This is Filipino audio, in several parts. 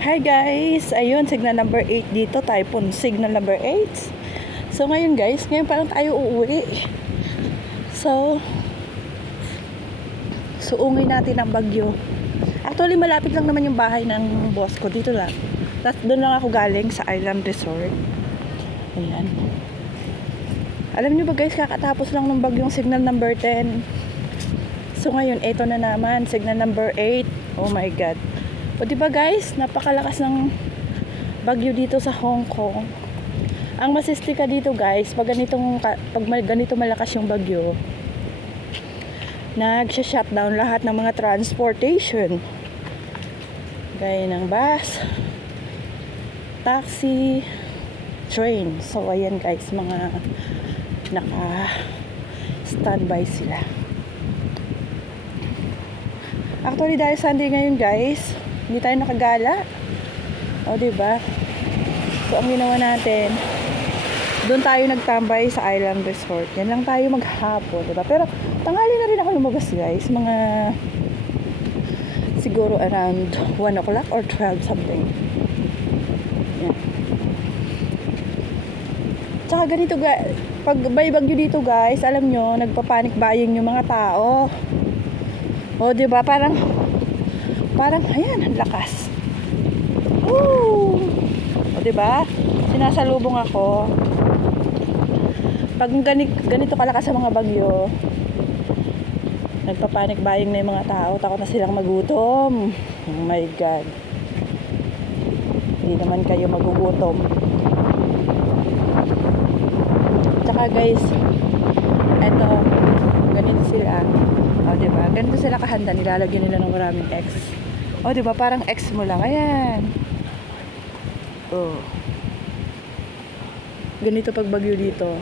Hi guys! Ayun, signal number 8 dito. Typhoon signal number 8. So ngayon guys, ngayon pa lang tayo uuwi. So ungay natin ang Bagyo. Actually, malapit lang naman yung bahay ng boss ko. Dito lang. Tapos doon lang ako galing sa Island Resort. Ayan. Alam nyo ba guys, kakatapos lang ng bagyong signal number 10. So ngayon, eto na naman, signal number 8. Oh my God. O diba guys, napakalakas ng bagyo dito sa Hong Kong. Ang masistika dito guys, pag ganito malakas yung bagyo, nagsha-shutdown lahat ng mga transportation. Gaya ng bus, taxi, train. So ayan guys, mga naka-standby sila. Actually dahil Sunday ngayon guys, hindi tayo nakagala. O diba? So ang ginawa natin, doon tayo nagtambay sa Island Resort. Yan lang tayo maghapon, diba? Pero tanghali na rin ako lumabas guys, mga siguro around 1 o'clock or 12 something. Yan. Tsaka ganito guys, pag may bagyo dito guys, alam nyo, nagpapanik buying yung mga tao. O diba? Parang ayan, ang lakas. Woo! O diba? Sinasalubong ako. Pag ganito kalakas sa mga bagyo, nagpapanik buying na yung mga tao. Takot na silang magutom. Oh my God. Hindi naman kayo magugutom. Tsaka guys, eto, ganito sila. O diba? Ganito sila kahanda. Nilalagyan nila ng maraming X. O diba? Parang X mo lang. Ayan. O. Ganito pag bagyo dito.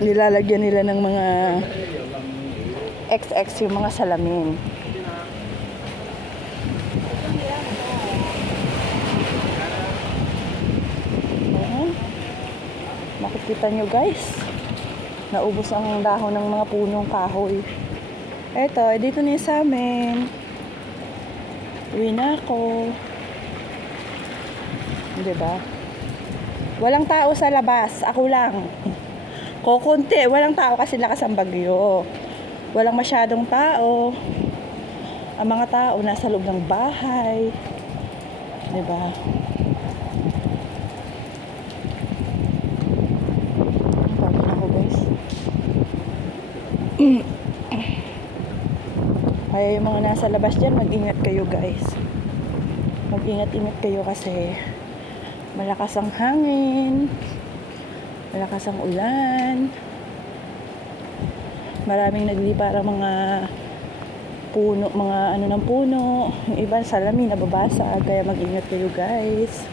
Nilalagyan nila ng mga XX yung mga salamin. Ayan. Makikita nyo guys. Naubos ang dahon ng mga punong kahoy. Eto, dito na sa amin. Uwi na ako. Diba? Walang tao sa labas. Ako lang. Kukunti. Walang tao kasi lakas ang bagyo. Walang masyadong tao. Ang mga tao nasa loob ng bahay. Diba? Pagod ako guys. Kaya yung mga nasa labas dyan, mag-ingat kayo guys. Mag-ingat-ingat kayo kasi malakas ang hangin, malakas ang ulan, maraming naglipara mga puno, mga ano ng puno, yung iba salamin nababasa, kaya mag-ingat kayo guys.